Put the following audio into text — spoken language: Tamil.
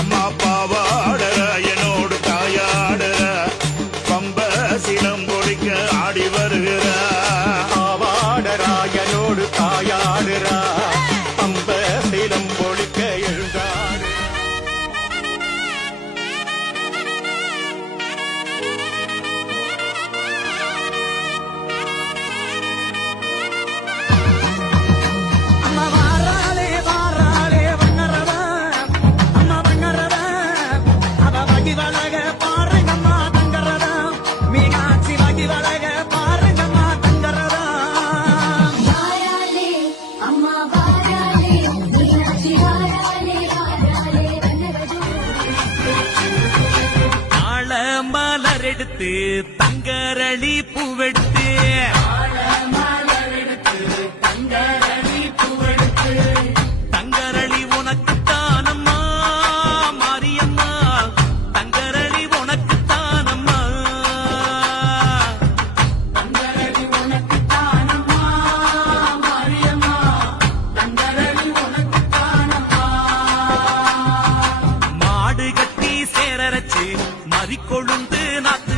அம்மா பாவாடற என்னோடு தாயாடற பம்ப சிலம் பொடிக்க ஆடி வருகிற பாவாடரா என்னோடு தாயாடுறா பம்ப சிலம் பொழிக்க எழுந்தாரு. எடுத்து தங்கரளி பூவெடுத்து தங்கரளி உனக்குத்தானம்மா மாரியம்மா தங்கரளி உனக்குத்தானம்மா மாடு கட்டி சேரச்சு மறிக்கொழுந்து நாத்து